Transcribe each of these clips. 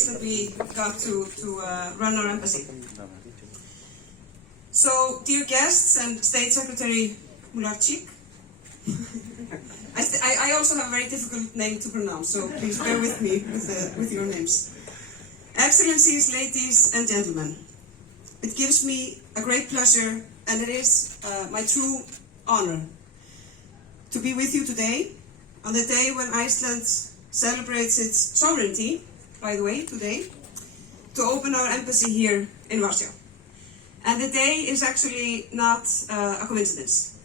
days that we got to run our embassy. So, dear guests and State Secretary Mularczyk, I also have a very difficult name to pronounce, so please bear with me with your names. Excellencies, ladies and gentlemen, it gives me a great pleasure, and it is my true honor to be with you today, on the day when Iceland celebrates its sovereignty, by the way, today, to open our embassy here in Warszawie. And the day is actually not a coincidence.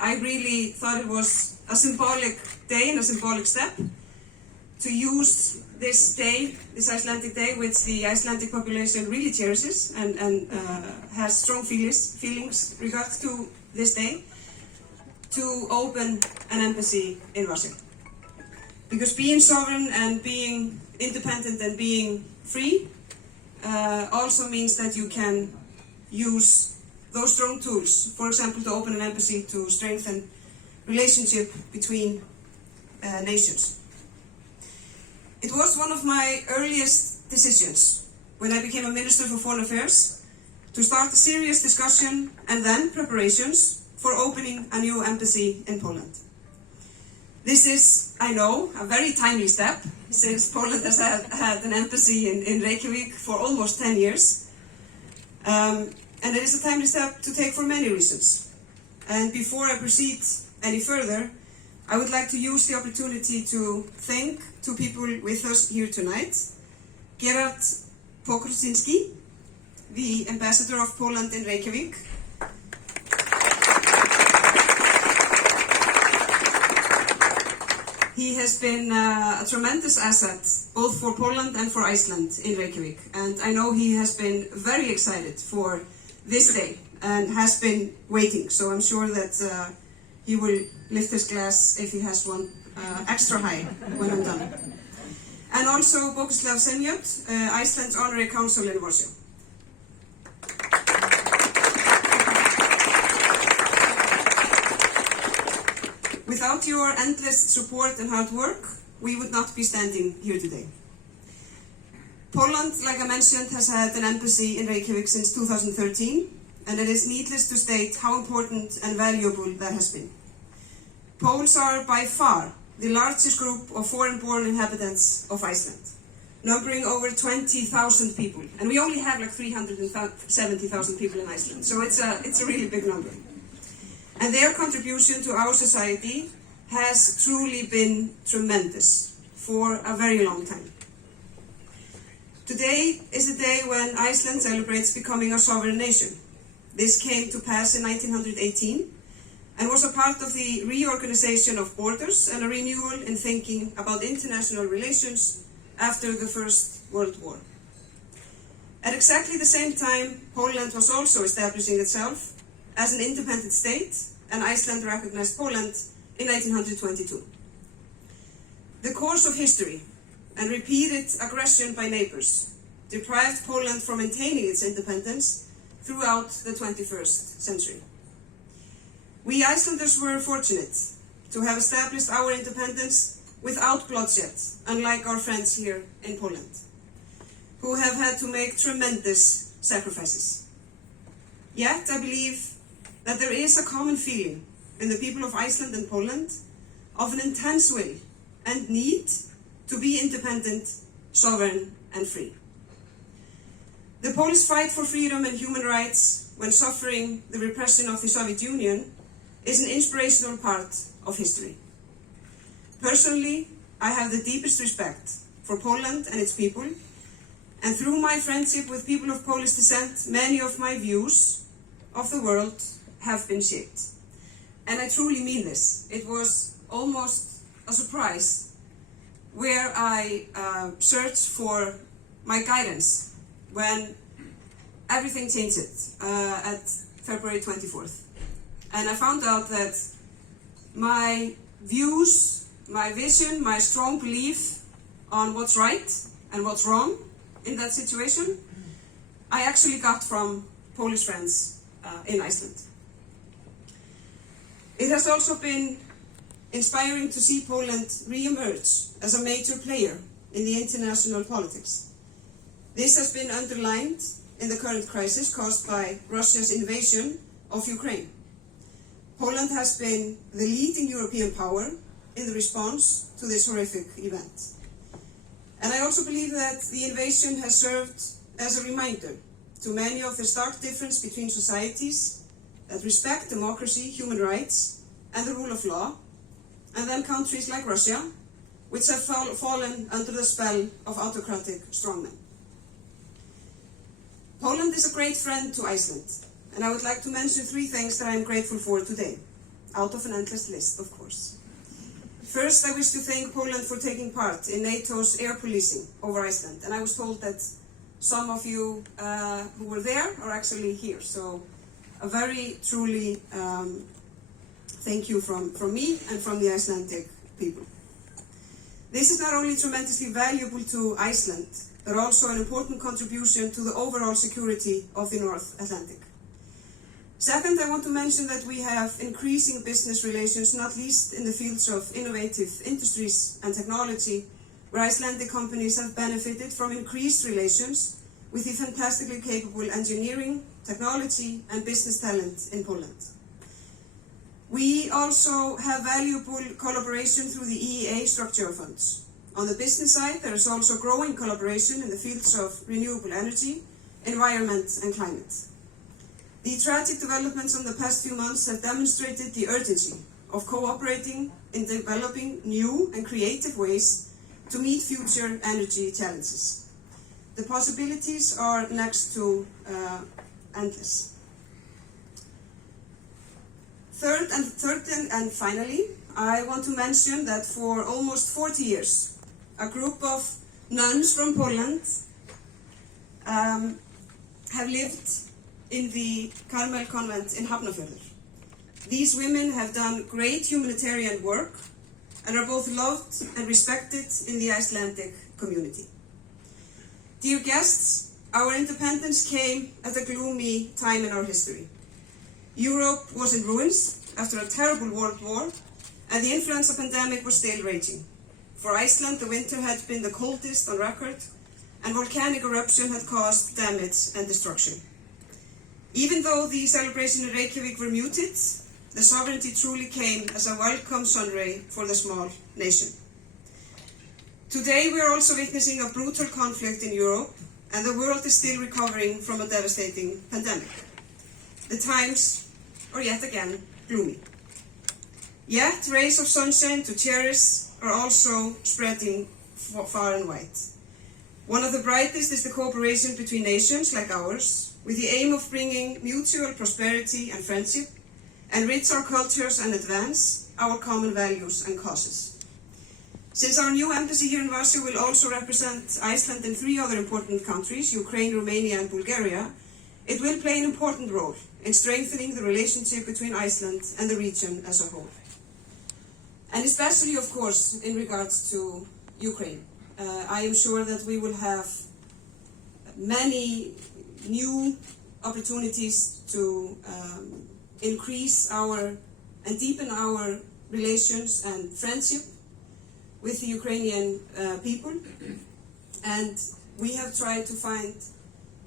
I really thought it was a symbolic day and a symbolic step to use this day, this Icelandic day, which the Icelandic population really cherishes and has strong feelings regards to this day, to open an embassy in Warszawie. Because being sovereign and being independent and being free also means that you can use those strong tools, for example, to open an embassy to strengthen relationship between nations. It was one of my earliest decisions when I became a Minister for Foreign Affairs to start a serious discussion and then preparations for opening a new embassy in Poland. This is, I know, a very timely step, since Poland has had an embassy in Reykjavik for almost 10 years. And it is a timely step to take for many reasons. And before I proceed any further, I would like to use the opportunity to thank two people with us here tonight. Gerard Pokrzywski, the Ambassador of Poland in Reykjavik. He has been a tremendous asset, both for Poland and for Iceland in Reykjavik. And I know he has been very excited for this day and has been waiting. So I'm sure that he will lift his glass, if he has one, extra high when I'm done. And also Boguslav Semjot, Iceland's Honorary Consul in Warsaw. Without your endless support and hard work, we would not be standing here today. Poland, like I mentioned, has had an embassy in Reykjavik since 2013, and it is needless to state how important and valuable that has been. Poles are by far the largest group of foreign-born inhabitants of Iceland, numbering over 20,000 people, and we only have like 370,000 people in Iceland, so it's a really big number. And their contribution to our society has truly been tremendous for a very long time. Today is a day when Iceland celebrates becoming a sovereign nation. This came to pass in 1918 and was a part of the reorganization of borders and a renewal in thinking about international relations after the First World War. At exactly the same time, Poland was also establishing itself as an independent state, and Iceland recognized Poland in 1922. The course of history and repeated aggression by neighbors deprived Poland from maintaining its independence throughout the 21st century. We Icelanders were fortunate to have established our independence without bloodshed, unlike our friends here in Poland, who have had to make tremendous sacrifices. Yet, I believe that there is a common feeling in the people of Iceland and Poland of an intense will and need to be independent, sovereign, and free. The Polish fight for freedom and human rights when suffering the repression of the Soviet Union is an inspirational part of history. Personally, I have the deepest respect for Poland and its people, and through my friendship with people of Polish descent, many of my views of the world have been shaped. And I truly mean this. It was almost a surprise where I searched for my guidance when everything changed at February 24th. And I found out that my views, my vision, my strong belief on what's right and what's wrong in that situation, I actually got from Polish friends in Iceland. It has also been inspiring to see Poland re-emerge as a major player in the international politics. This has been underlined in the current crisis caused by Russia's invasion of Ukraine. Poland has been the leading European power in the response to this horrific event. And I also believe that the invasion has served as a reminder to many of the stark difference between societies that respect democracy, human rights, and the rule of law, and then countries like Russia, which have fallen under the spell of autocratic strongmen. Poland is a great friend to Iceland, and I would like to mention 3 things that I am grateful for today, out of an endless list, of course. First, I wish to thank Poland for taking part in NATO's air policing over Iceland, and I was told that some of you who were there are actually here, so a very truly thank you from me and from the Icelandic people. This is not only tremendously valuable to Iceland, but also an important contribution to the overall security of the North Atlantic. Second, I want to mention that we have increasing business relations, not least in the fields of innovative industries and technology, where Icelandic companies have benefited from increased relations with the fantastically capable engineering, technology, and business talent in Poland. We also have valuable collaboration through the EEA structural funds. On the business side, there is also growing collaboration in the fields of renewable energy, environment, and climate. The tragic developments in the past few months have demonstrated the urgency of cooperating in developing new and creative ways to meet future energy challenges. The possibilities are next to endless. Third and finally, I want to mention that for almost 40 years, a group of nuns from Poland have lived in the Carmel convent in Hafnarfjörður. These women have done great humanitarian work and are both loved and respected in the Icelandic community. Dear guests, our independence came at a gloomy time in our history. Europe was in ruins after a terrible world war, and the influenza pandemic was still raging. For Iceland, the winter had been the coldest on record, and volcanic eruption had caused damage and destruction. Even though the celebration in Reykjavik were muted, the sovereignty truly came as a welcome sunray for the small nation. Today we are also witnessing a brutal conflict in Europe, and the world is still recovering from a devastating pandemic. The times are yet again gloomy. Yet rays of sunshine to cherish are also spreading far and wide. One of the brightest is the cooperation between nations like ours, with the aim of bringing mutual prosperity and friendship, enrich our cultures and advance our common values and causes. Since our new embassy here in Warsaw will also represent Iceland and 3 other important countries, Ukraine, Romania, and Bulgaria, it will play an important role in strengthening the relationship between Iceland and the region as a whole. And especially, of course, in regards to Ukraine. I am sure that we will have many new opportunities to increase and deepen our relations and friendship with the Ukrainian people. And we have tried to find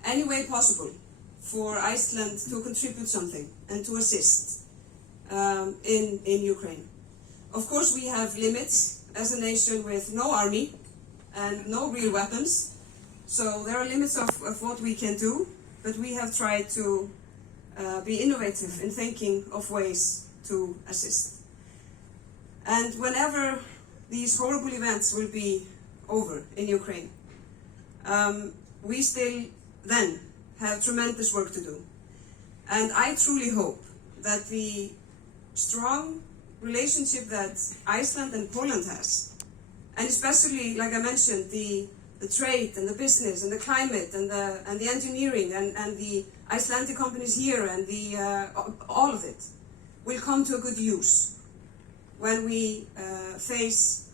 any way possible for Iceland to contribute something and to assist in Ukraine. Of course, we have limits as a nation with no army and no real weapons, so there are limits of what we can do, but we have tried to be innovative in thinking of ways to assist. And whenever these horrible events will be over in Ukraine, we still then have tremendous work to do. And I truly hope that the strong relationship that Iceland and Poland has, and especially, like I mentioned, the trade and the business and the climate and the engineering and the Icelandic companies here and all of it, will come to a good use when we face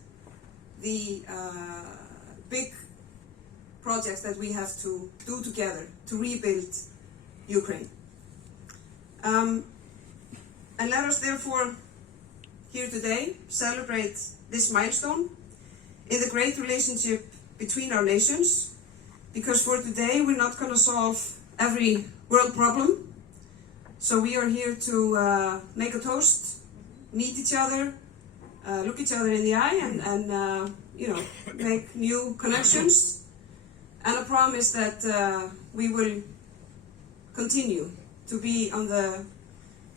the big projects that we have to do together to rebuild Ukraine. And let us therefore here today celebrate this milestone in the great relationship between our nations, because for today we're not going to solve every world problem. So we are here to make a toast, meet each other, look each other in the eye, and make new connections, and a promise that we will continue to be on the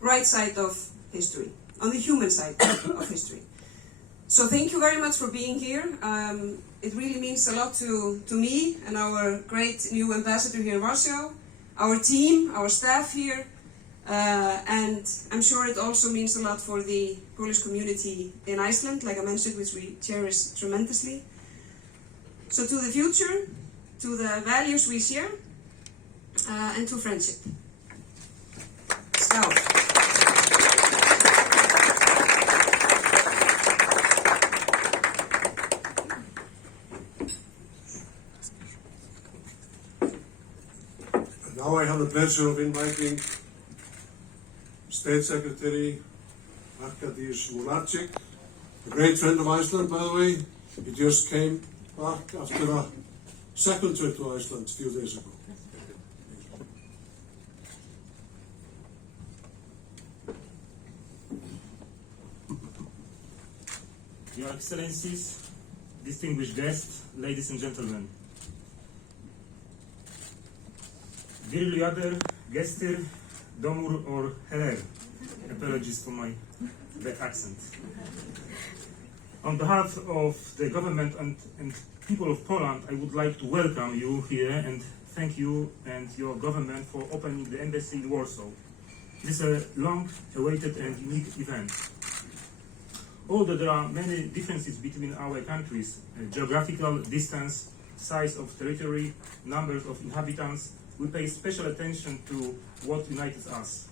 right side of history, on the human side of history. So thank you very much for being here. It really means a lot to me and our great new ambassador here in Warsaw, our team, our staff here, and I'm sure it also means a lot for the Polish community in Iceland, like I mentioned, which we cherish tremendously. So to the future, to the values we share, and to friendship. So. Now I have the pleasure of inviting State Secretary Arkadiusz Mularczyk, a great friend of Iceland, by the way. He just came back after a second trip to Iceland a few days ago. Your Excellencies, distinguished guests, ladies and gentlemen. Virliader, Gestir, Domur or Herer. Apologies for my bad accent. On behalf of the government and people of Poland, I would like to welcome you here and thank you and your government for opening the embassy in Warsaw. This is a long-awaited and unique event. Although there are many differences between our countries, geographical distance, size of territory, numbers of inhabitants, we pay special attention to what unites us.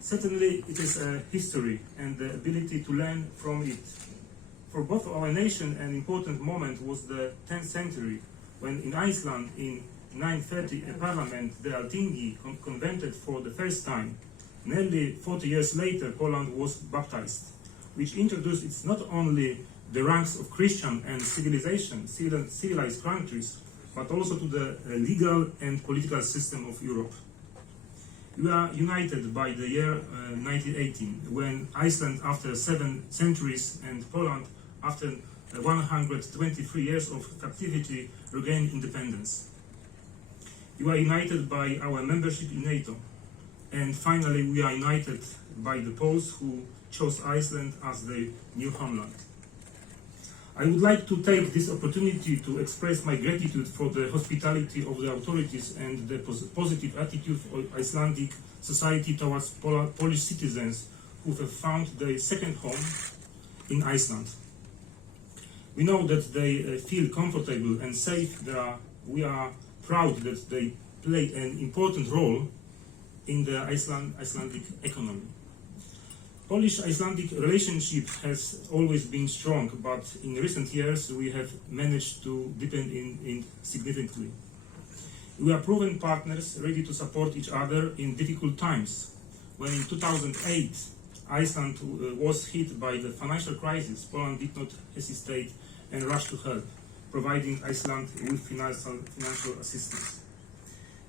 Certainly, it is a history and the ability to learn from it. For both our nation, an important moment was the 10th century, when in Iceland in 930 a parliament, the Altingi, convened for the first time. Nearly 40 years later, Poland was baptized, which introduced its not only the ranks of Christian and civilized countries, but also to the legal and political system of Europe. We are united by the year 1918, when Iceland, after 7 centuries, and Poland, after 123 years of captivity, regained independence. We are united by our membership in NATO, and finally we are united by the Poles who chose Iceland as their new homeland. I would like to take this opportunity to express my gratitude for the hospitality of the authorities and the positive attitude of Icelandic society towards Polish citizens who have found their second home in Iceland. We know that they feel comfortable and safe there. We are proud that they play an important role in the Icelandic economy. Polish-Icelandic relationship has always been strong, but in recent years we have managed to deepen it significantly. We are proven partners ready to support each other in difficult times. When in 2008 Iceland was hit by the financial crisis, Poland did not hesitate and rushed to help, providing Iceland with financial assistance.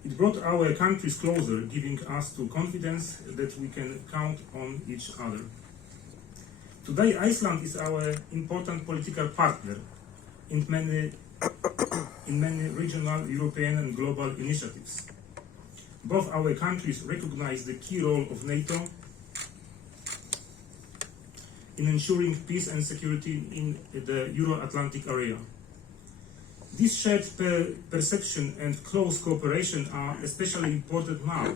It brought our countries closer, giving us the confidence that we can count on each other. Today, Iceland is our important political partner in many regional, European and global initiatives. Both our countries recognize the key role of NATO in ensuring peace and security in the Euro-Atlantic area. This shared perception and close cooperation are especially important now.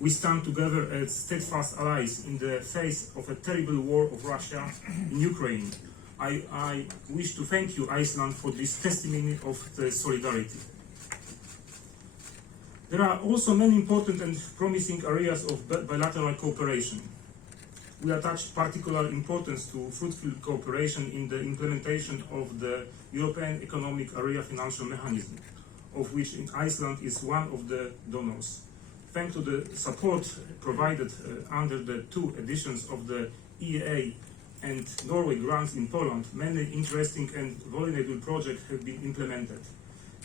We stand together as steadfast allies in the face of a terrible war of Russia in Ukraine. I wish to thank you, Iceland, for this testimony of the solidarity. There are also many important and promising areas of bilateral cooperation. We attach particular importance to fruitful cooperation in the implementation of the European Economic Area Financial Mechanism, of which Iceland is one of the donors. Thanks to the support provided under the 2 editions of the EEA and Norway grants in Poland, many interesting and valuable projects have been implemented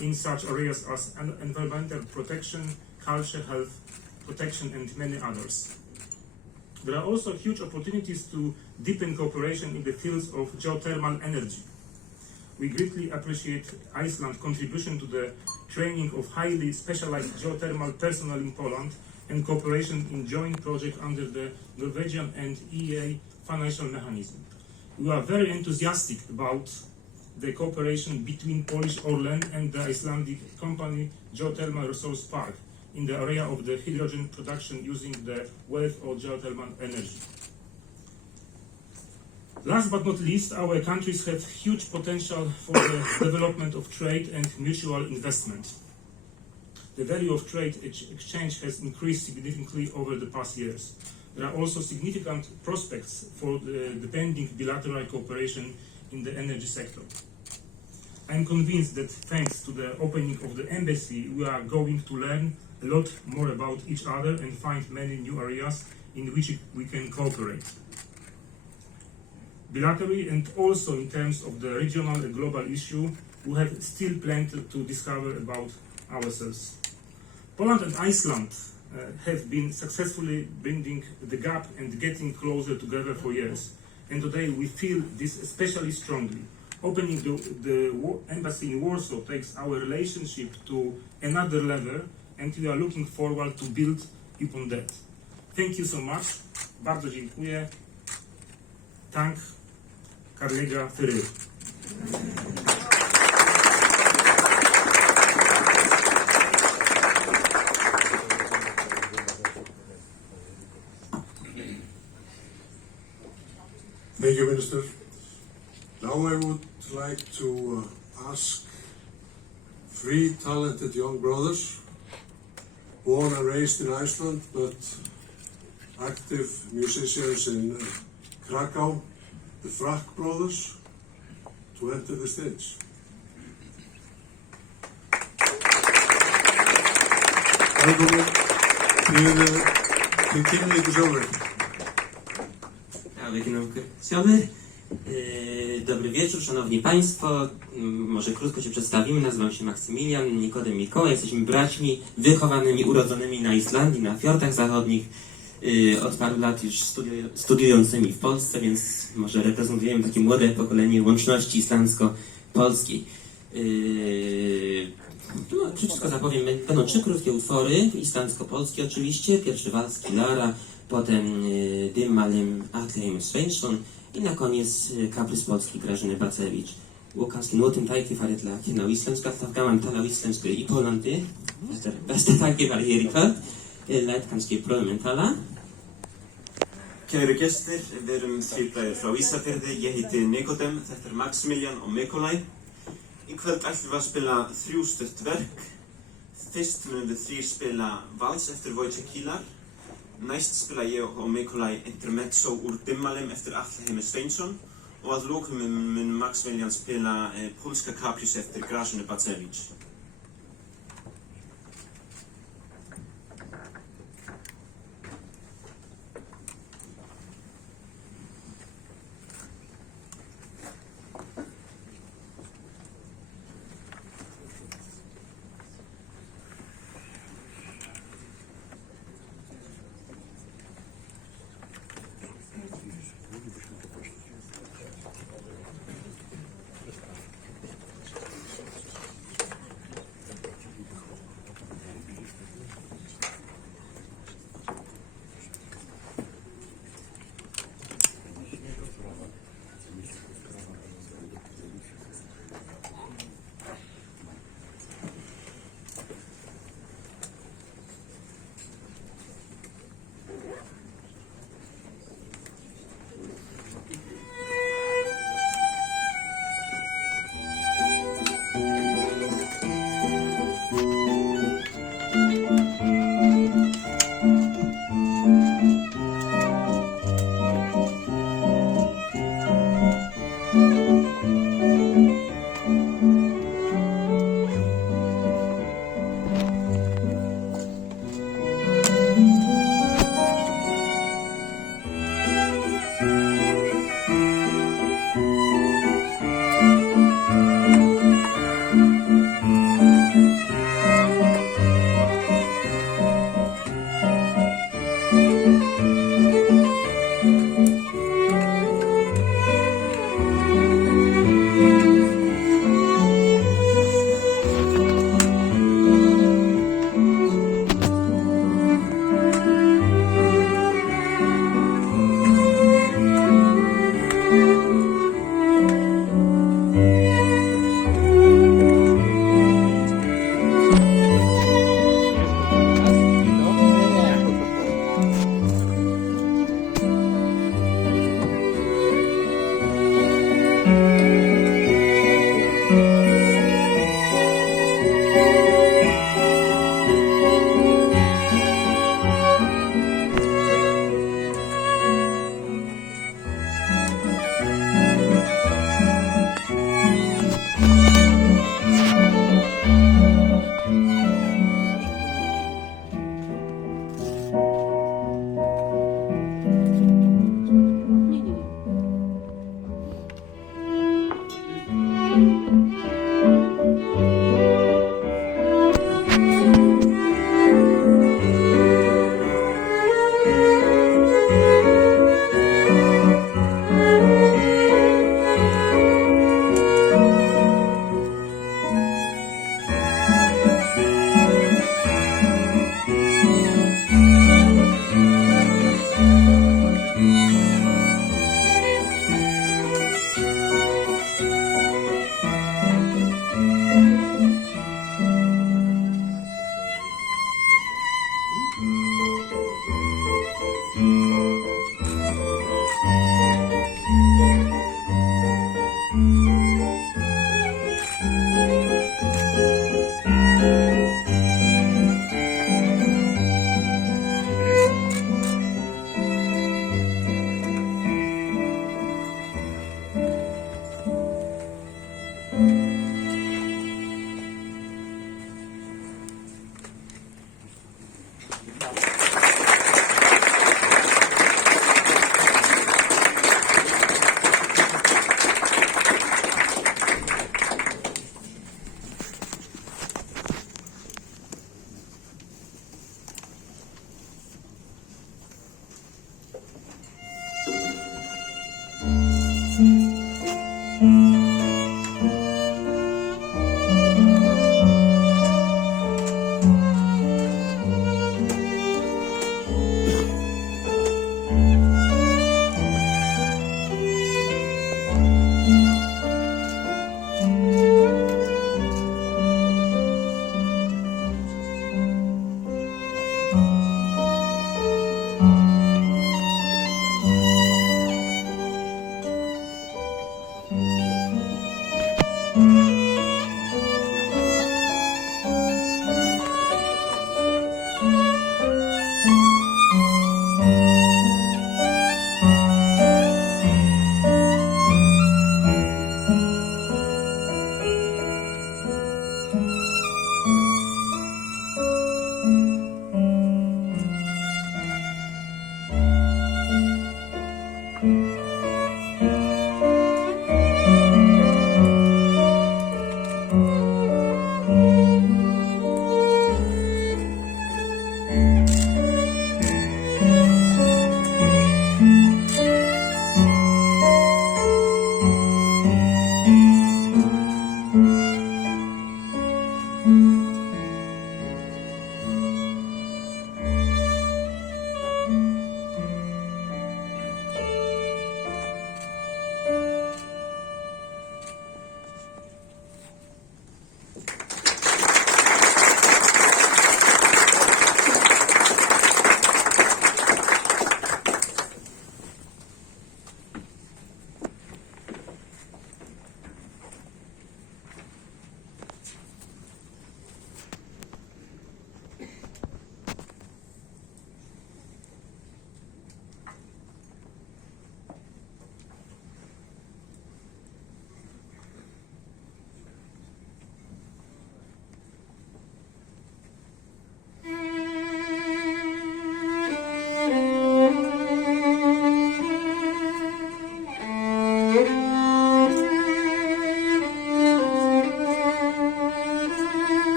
in such areas as environmental protection, culture, health protection, and many others. There are also huge opportunities to deepen cooperation in the fields of geothermal energy. We greatly appreciate Iceland's contribution to the training of highly specialized geothermal personnel in Poland and cooperation in joint projects under the Norwegian and EEA financial mechanism. We are very enthusiastic about the cooperation between Polish Orlen and the Icelandic company Geothermal Resource Park in the area of the hydrogen production using the wealth of geothermal energy. Last but not least, our countries have huge potential for the development of trade and mutual investment. The value of trade exchange has increased significantly over the past years. There are also significant prospects for the pending bilateral cooperation in the energy sector. I am convinced that thanks to the opening of the embassy, we are going to learn a lot more about each other and find many new areas in which we can cooperate. Bilaterally and also in terms of the regional and global issue, we have still plenty to discover about ourselves. Poland and Iceland have been successfully bridging the gap and getting closer together for years. And today we feel this especially strongly. Opening the embassy in Warsaw takes our relationship to another level, and we are looking forward to build upon that. Thank you so much. Bardzo dziękuję. Tank Karlega Ferry. Thank you, Minister. Now I would like to ask three talented young brothers, born and raised in Iceland, but active musicians in Krakow, the Frak brothers, to enter the stage. Velkomin til kynni ykkur sjálfur. Ja, wyginam sjálfur. Dobry wieczór, szanowni państwo. Może krótko się przedstawimy. Nazywam się Maksymilian, Nikodem, Mikołaj. Jesteśmy braćmi wychowanymi, urodzonymi na Islandii, na fiordach zachodnich. Od paru lat już studiującymi w Polsce, więc może reprezentujemy takie młode pokolenie łączności islandzko-polskiej. No, krótko zapowiem, będą 3 krótkie utwory, islandzko-polskie oczywiście. Pierwszy wals Kilara, potem Dimmalem Atleheimer Sveinsson i na koniec kaprys polski Grażyny Bacewicz. Łukański nutin tajki farytla na islamska, alltaf gaman tala islamsku í Pólandi. Þetta besta tækifæri hér í kvöld. Læt kannski prófum tala. Kæru gestir, við erum þríbræður frá Ísafirði, ég heiti Nikodem, þetta Maximilian og Mikolaj. Í kvöld ætlum við að spila 3 stutt verk. Fyrst munum við 3 spila vals eftir Wojciech Kilar. Næst spila ég og Mikolaj intermezzo úr Dimmalem eftir Atleheimer Sveinsson. Og að lokum mun Maximilian spila pólska kaprys eftir Grażyny Bacewicz.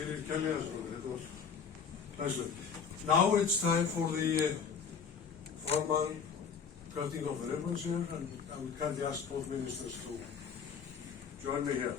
Fyrir kærlega, þetta var læslegt. Now it's time for the formal cutting of the ribbons here, and I will kindly ask both ministers to join me here.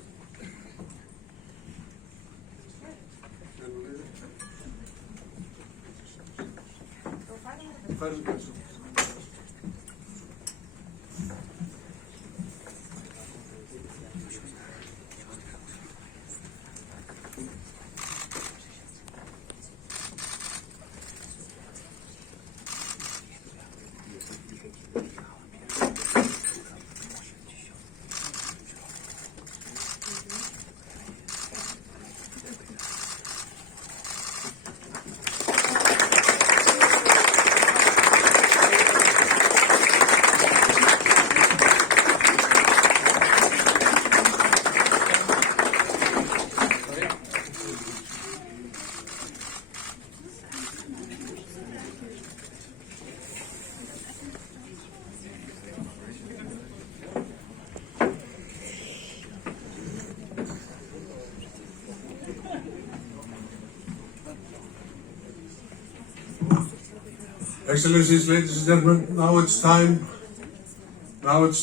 Excellencies, ladies and gentlemen, now it's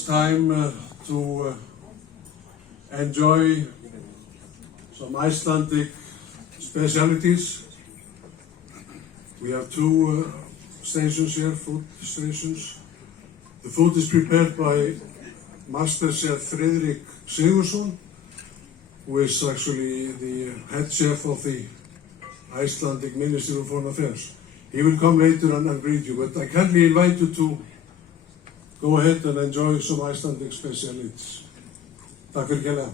time to enjoy some Icelandic specialities. We have two stations here, food stations. The food is prepared by Master Chef Friðrik Sigurðsson, who is actually the head chef of the Icelandic Ministry of Foreign Affairs. He will come later and greet you, but I kindly invite you to go ahead and enjoy some Icelandic specialities. Takk fyrir kærlega.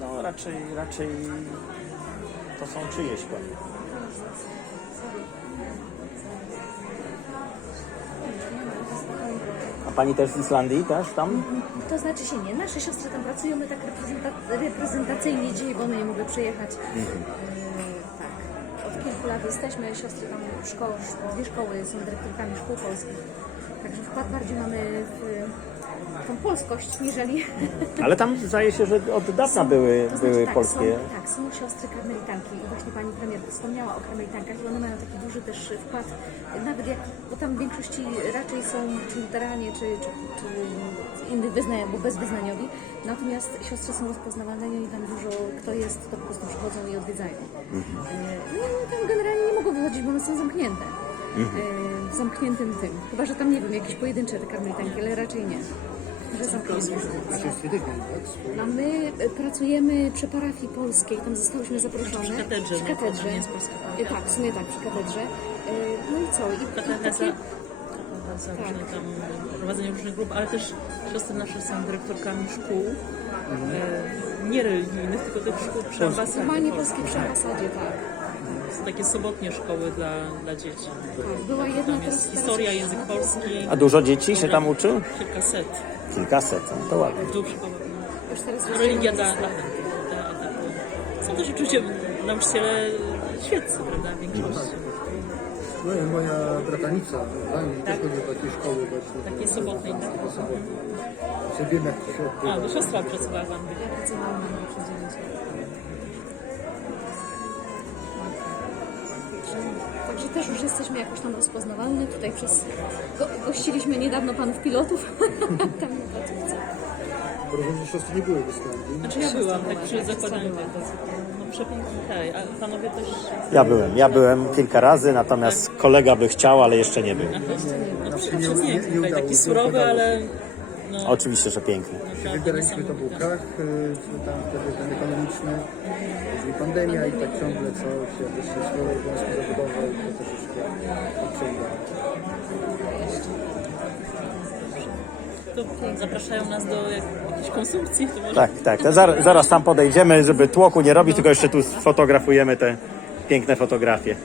No raczej to są czyjeś konie. A pani też z Islandii też tam? To znaczy się nie. Nasze siostry tam pracują, my tak reprezentacyjnie dzisiaj, bo one nie mogły przyjechać. Tak. Od kilku lat jesteśmy, siostry tam dwie szkoły, są dyrektorkami szkół polskich. Także wkład bardziej mamy w tą polskość, niżeli... Ale tam zdaje się, że od dawna były tak, polskie... Są siostry karmelitanki i właśnie pani premier wspomniała o karmelitankach i one mają taki duży też wkład, nawet jak, bo tam w większości raczej są czy luteranie, czy innych wyznań, bo bezwyznaniowi, natomiast siostry są rozpoznawane i tam dużo kto jest, to po prostu przychodzą i odwiedzają. No i tam generalnie nie mogą wychodzić, bo one są zamknięte. W zamkniętym tym. Chyba że tam, nie wiem, jakieś pojedyncze te karmelitanki, ale raczej nie. że zamknięte. A my pracujemy przy parafii polskiej, tam zostałyśmy zaproszone. Przy katedrze. Przy katedrze. To nie jest polska parafia. Tak, w sumie tak, przy katedrze. No i co? I Katecheza, takie... różne tam prowadzenie różnych grup, ale też siostry nasze są dyrektorkami szkół, nie religijnych, tylko tych szkół przy ambasadzie. Normalnie polskie przy ambasadzie, tak. Są takie sobotnie szkoły dla dzieci. Tak, była jedna, Tam jest historia, język polski. A dużo dzieci się tam uczy? Kilkaset. Kilkaset, no to ładnie. W dół szkoły. już teraz Religia dla są też oczywiście nauczyciele świeccy, prawda, w większości. Moja bratanica Tak? też chodzi do takiej szkoły właśnie. Takie sobotnej, tak? Czyli wiem, jak to się odbywa. A, bo siostra pracowała w Anglii. Ja pracowałam na nauce dziewięciu. Także też już jesteśmy jakoś tam rozpoznawalne. Tutaj gościliśmy niedawno panów pilotów. Tam na placówce. Bo rozumiem, że siostry nie były w Islandii. Znaczy ja byłam, tak przy zakładaniu tego. No przepiękny kraj, a panowie też... Ja byłem kilka razy, natomiast kolega by chciał, ale jeszcze nie był. No przepiękny kraj, taki surowy, ale... No, Oczywiście, że piękny. Wybieraliśmy to był krach, tam wtedy ten ekonomiczny, później pandemia i tak ciągle coś, jakieś swoje obowiązki zawodowe i to troszeczkę odciągało. to zapraszają nas do jakiejś konsumpcji. To może... Tak. To zaraz tam podejdziemy, żeby tłoku nie robić, tylko jeszcze tu sfotografujemy te piękne fotografie.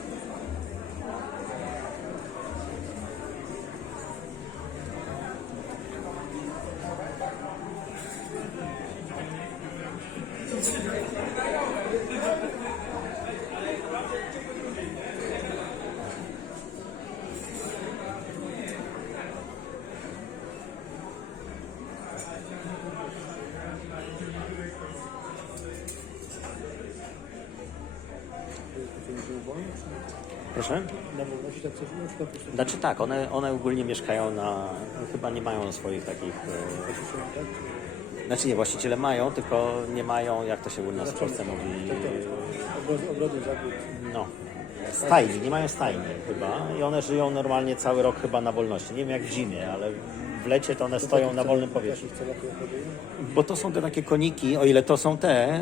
Proszę? Znaczy tak, one ogólnie mieszkają chyba nie mają swoich takich... Znaczy nie, właściciele mają, tylko nie mają, jak to się u nas w Polsce mówi... Ogrodu, zagód. No, stajni, nie mają stajni chyba i one żyją normalnie cały rok chyba na wolności. Nie wiem jak w zimie, ale w lecie to one stoją na wolnym powietrzu. Bo to są te takie koniki, o ile to są te,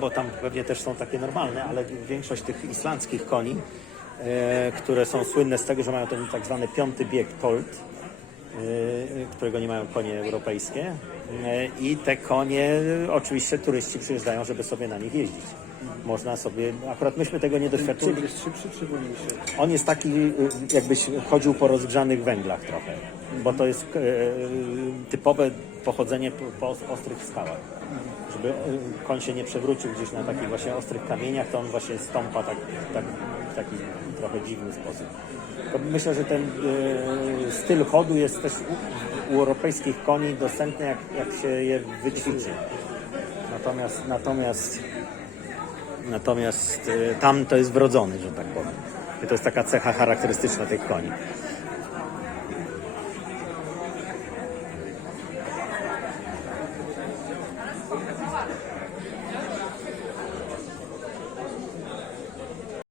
bo tam pewnie też są takie normalne, ale większość tych islandzkich koni, które są słynne z tego, że mają ten tak zwany piąty bieg tolt, którego nie mają konie europejskie i te konie oczywiście turyści przyjeżdżają, żeby sobie na nich jeździć. Można sobie, akurat myśmy tego nie doświadczyli. Jest szybszy czy wolniejszy? On jest taki, jakbyś chodził po rozgrzanych węglach trochę, bo to jest typowe pochodzenie po ostrych skałach. Żeby koń się nie przewrócił gdzieś na takich właśnie ostrych kamieniach, to on właśnie stąpa w taki trochę dziwny sposób. To myślę, że ten styl chodu jest też u europejskich koni dostępny, jak się je wyćwiczy. Natomiast tam to jest wrodzony, że tak powiem. I to jest taka cecha charakterystyczna tych koni.